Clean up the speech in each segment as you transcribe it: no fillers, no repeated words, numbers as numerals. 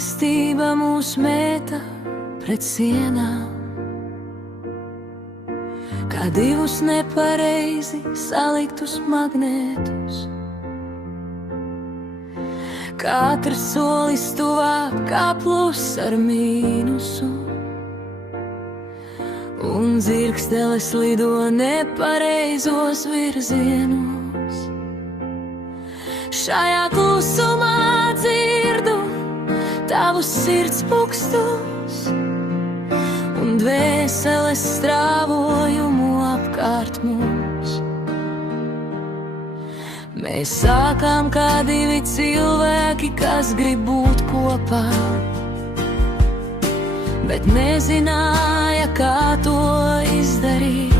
Mīlestība mūs mēta pret sienām, kā divus nepareizi saliktus magnētus. Katrs solis tuvāk kā pluss ar mīnusu, un dzirksteles lido nepareizos virzienos. Šajā klusumā dzirdu tavus sirds pukstus un dvēseles strāvojumu apkārt mums. Mēs sākām kā divi cilvēki, kas grib būt kopā, bet nezināja, kā to izdarīt.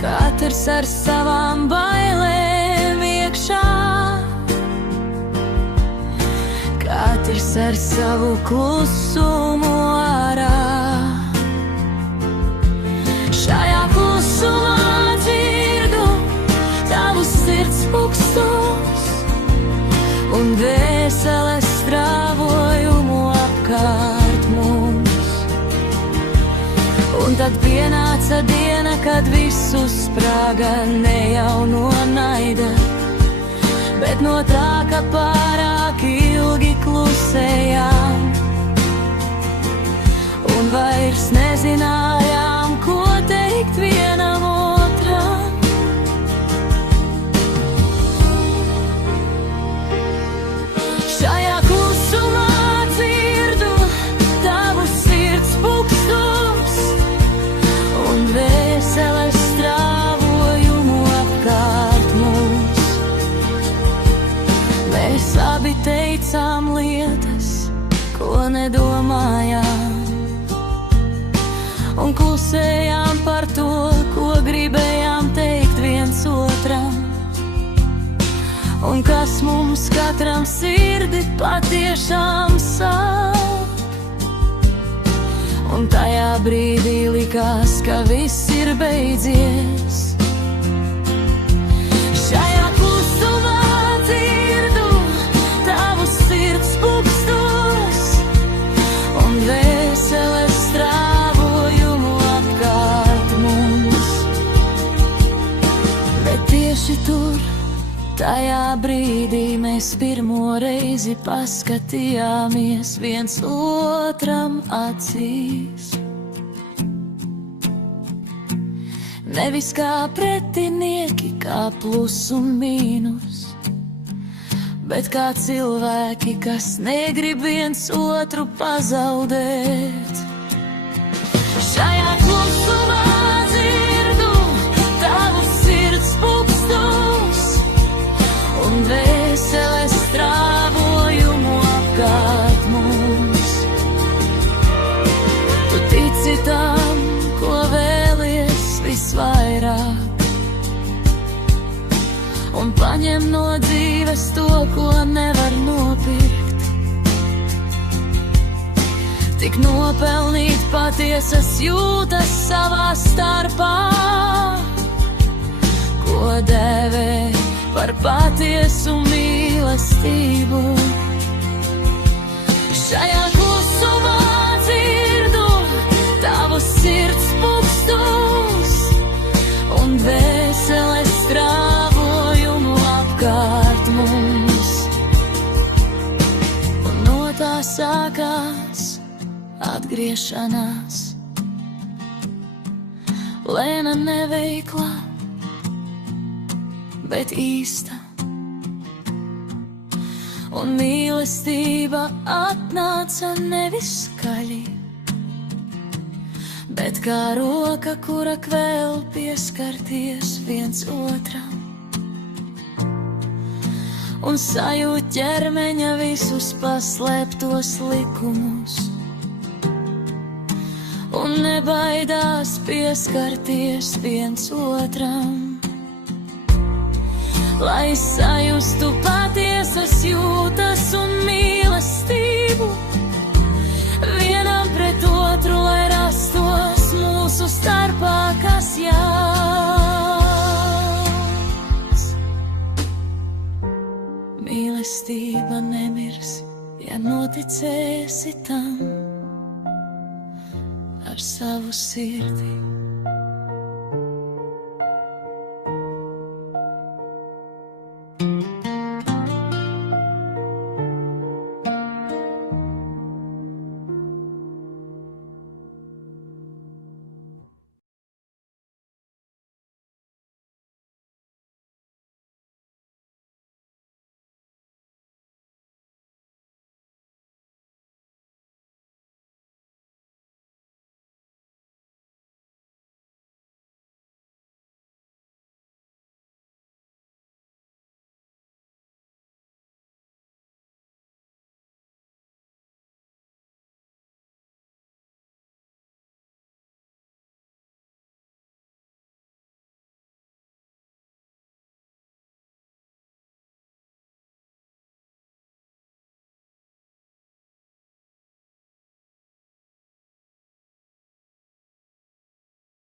Katrs ar savām bailēm iekšā, katrs ar savu klusumu ārā. Šajā klusumā dzirdu tavus sirds pukstus un dvēseles strāvojumu apkārt mums. Un tad pienāca diena, kad visu sprāga ne jau no naida, bet no tā, ka pārāk ilgi klusējām un vairs nezinājām, ko teikt vienam otram. Šajā klusumā dzirdu tavus sirds pukstus un dvēseles strāvojumu apkārt mums. Mēs abi teicām lietas, ko nedomājām, un klusējām par to, ko gribējām teikt viens otram, un kas mums katram sirdi patiešām sāp. Un tajā brīdī likās, ka viss ir beidzies. Šajā klusumā dzirdu tavus sirds pukstus un dvēseles strāvojumu apkārt mums. Bet tieši tur, tajā brīdī, mēs pirmo reizi paskatījāmies viens otram acīs. Nevis kā pretinieki, kā plus un mīnus, bet kā cilvēki, kas negrib viens otru pazaudēt. Šajā klusumā dzirdu tavus sirds pukstus un dvēseles strāvojumu apkārt mums. Tu tici tam, ko vēlies visvairāk, un paņem no dzīves to, ko nevar nopirkt. Tik nopelnīt patiesas jūtas savā starpā, ko dēvē par patiesu mīlestību. Šajā klusumā dzirdu tavus sirds pukstus un dvēseles strāvojumu apkārt mums. Un no tā sākās atgriešanās, lēna neveikla, bet īsta. Un mīlestība atnāca nevis skaļi, bet kā roka, kura kvēl pieskarties viens otram, un sajūt ķermeņa visus paslēptos likumus, un nebaidās pieskarties viens otram. Lai sajustu patiesas jūtas un mīlestību, vienam pret otru, lai rastos mūsu starpā, kas jauns. Mīlestība nemirsi, ja noticēsi tam ar savu sirdi.